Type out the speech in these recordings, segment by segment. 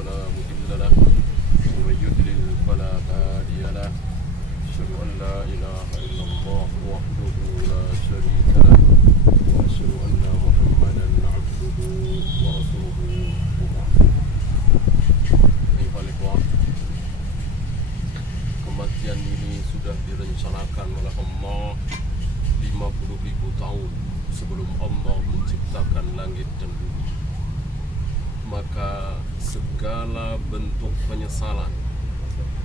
فلا مضل له ومن يضلل فلا هادي له أشهد أن لا إله إلا الله وحده لا شريك له وأشهد أن محمدا عبده ورسوله أيها الإخوة, kematian ini sudah direncanakan oleh Allah 50.000 tahun sebelum Allah menciptakan langit dan bumi. Maka segala bentuk penyesalan,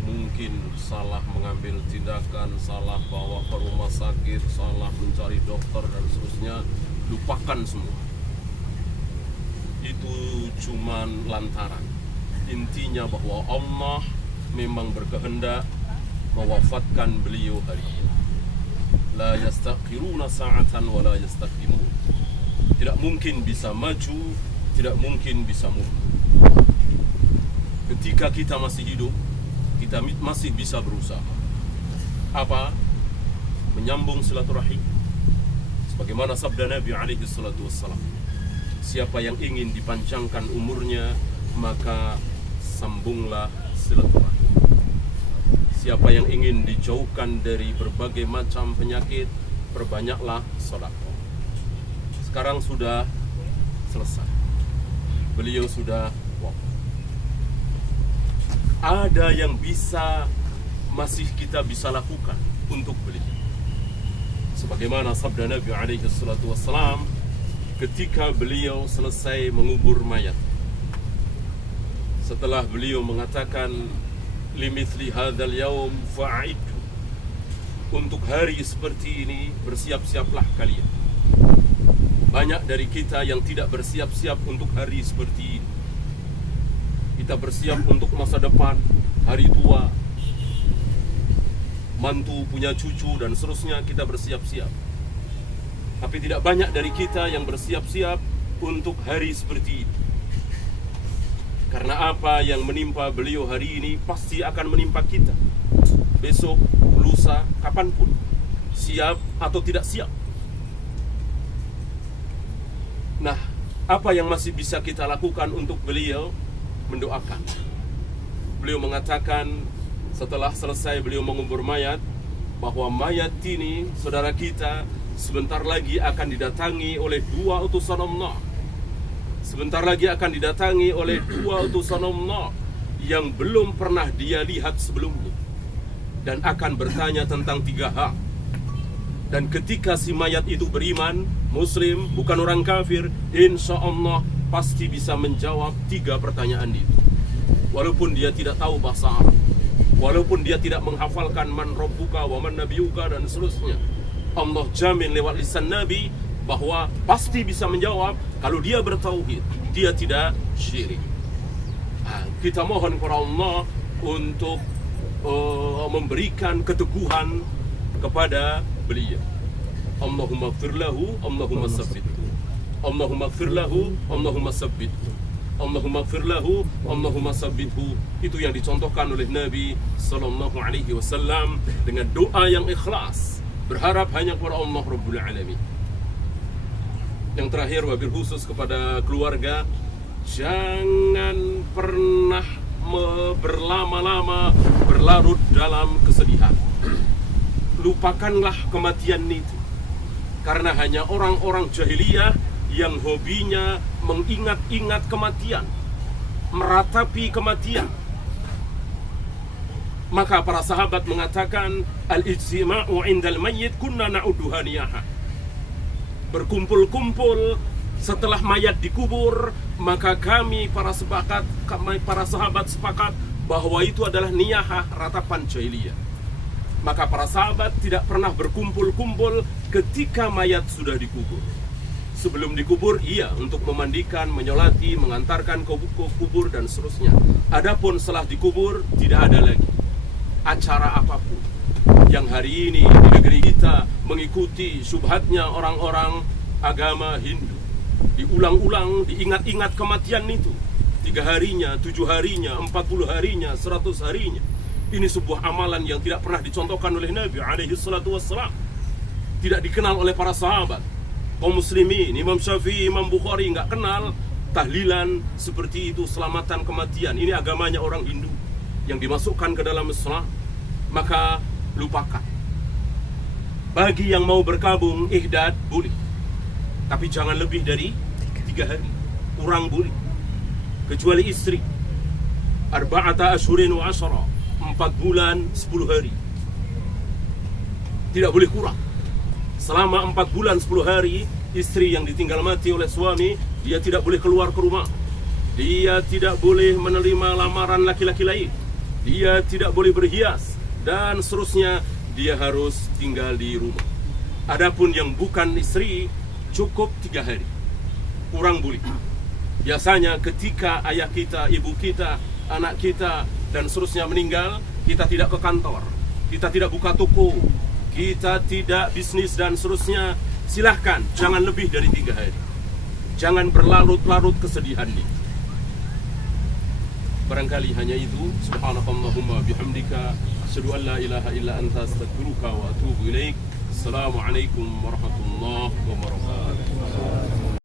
mungkin salah mengambil tindakan, salah bawa ke rumah sakit, salah mencari dokter dan seterusnya, lupakan semua. Itu cuman lantaran. Intinya bahwa Allah memang berkehendak mewafatkan beliau hari ini. La yastakhiruna sa'atan wa la yastakdimun. Tidak mungkin bisa maju, tidak mungkin bisa mundur. Ketika kita masih hidup, kita masih bisa berusaha. Apa? Menyambung silaturahim. Sebagaimana sabda Nabi alaihi salatu wassalam, siapa yang ingin dipanjangkan umurnya, maka sambunglah silaturahim. Siapa yang ingin dijauhkan dari berbagai macam penyakit, perbanyaklah sedekah. Sekarang sudah selesai. Beliau sudah wafat. Ada yang masih kita bisa lakukan untuk beliau. Sebagaimana sabda Nabi alaihi salatu wassalam ketika beliau selesai mengubur mayat. Setelah beliau mengatakan limithli hadzal yaum fa'iddu, untuk hari seperti ini bersiap-siaplah kalian. Banyak dari kita yang tidak bersiap-siap untuk hari seperti ini. Kita bersiap untuk masa depan, hari tua, mantu punya cucu dan seterusnya, kita bersiap-siap. Tapi tidak banyak dari kita yang bersiap-siap untuk hari seperti ini. Karena apa yang menimpa beliau hari ini pasti akan menimpa kita besok, lusa, kapanpun. Siap atau tidak siap. Nah, apa yang masih bisa kita lakukan untuk beliau? Mendoakan. Beliau mengatakan setelah selesai beliau mengubur mayat, bahwa mayat ini, saudara kita, sebentar lagi akan didatangi oleh 2 utusan Allah. Sebentar lagi akan didatangi oleh 2 utusan Allah yang belum pernah dia lihat sebelumnya, dan akan bertanya tentang 3 hal. Dan ketika si mayat itu beriman, muslim, bukan orang kafir, insya Allah pasti bisa menjawab 3 pertanyaan itu. Walaupun dia tidak tahu bahasa Arab, walaupun dia tidak menghafalkan man rabbuka wa man nabiyuka dan seterusnya, Allah jamin lewat lisan Nabi bahwa pasti bisa menjawab kalau dia bertauhid, dia tidak syirik. Kita mohon kepada Allah untuk memberikan keteguhan kepada beliau. Allahumma ighfir lahu, Allahumma sabbithu. Allahumma ighfir lahu, Allahumma sabbithu. Allahumma ighfir lahu, Allahumma sabbithu. Itu yang dicontohkan oleh Nabi sallallahu alaihi wasallam dengan doa yang ikhlas, berharap hanya kepada Allah Rabbul Alamin. Yang terakhir, wabil khusus kepada keluarga, jangan pernah berlama-lama berlarut dalam kesedihan. Lupakanlah kematian itu. Karena hanya orang-orang jahiliyah yang hobinya mengingat-ingat kematian, meratapi kematian. Maka para sahabat mengatakan, al-ijtima'u 'indal mayyit kunna na'udduha niyaha. Berkumpul-kumpul setelah mayat dikubur, maka kami para sahabat sepakat bahwa itu adalah niyahah, ratapan jahiliyah. Maka para sahabat tidak pernah berkumpul-kumpul ketika mayat sudah dikubur. Sebelum dikubur, iya, untuk memandikan, menyolati, mengantarkan ke kubur dan seterusnya. Adapun setelah dikubur, tidak ada lagi acara apapun. Yang hari ini di negeri kita mengikuti syubhatnya orang-orang agama Hindu. Diulang-ulang, diingat-ingat kematian itu. 3 harinya, 7 harinya, 40 harinya, 100 harinya. Ini sebuah amalan yang tidak pernah dicontohkan oleh Nabi alaihi salatu wassalam. Tidak dikenal oleh para sahabat. Kaum muslimin, Imam Syafi'i, Imam Bukhari nggak kenal tahlilan seperti itu, selamatan kematian. Ini agamanya orang Hindu yang dimasukkan ke dalam Islam, maka lupakan. Bagi yang mau berkabung ihdad boleh, tapi jangan lebih dari 3 hari. Kurang boleh, kecuali istri. Arba'ata ashhurin wa 'ashra, 4 bulan 10 hari. Tidak boleh kurang. Selama 4 bulan 10 hari, istri yang ditinggal mati oleh suami, dia tidak boleh keluar ke rumah. Dia tidak boleh menerima lamaran laki-laki lain. Dia tidak boleh berhias, dan seterusnya. Dia harus tinggal di rumah. Adapun yang bukan istri, cukup 3 hari. Kurang boleh. Biasanya ketika ayah kita, ibu kita, anak kita, dan seterusnya meninggal, kita tidak ke kantor, kita tidak buka toko, kita tidak bisnis, dan seterusnya. Silahkan, jangan lebih dari 3 hari. Jangan berlarut-larut kesedihan ini. Barangkali hanya itu. Subhanakallahumma bihamdika, asyhadu an la ilaha illa anta, astaghfiruka wa atubu ilaik. Assalamualaikum warahmatullahi wabarakatuh.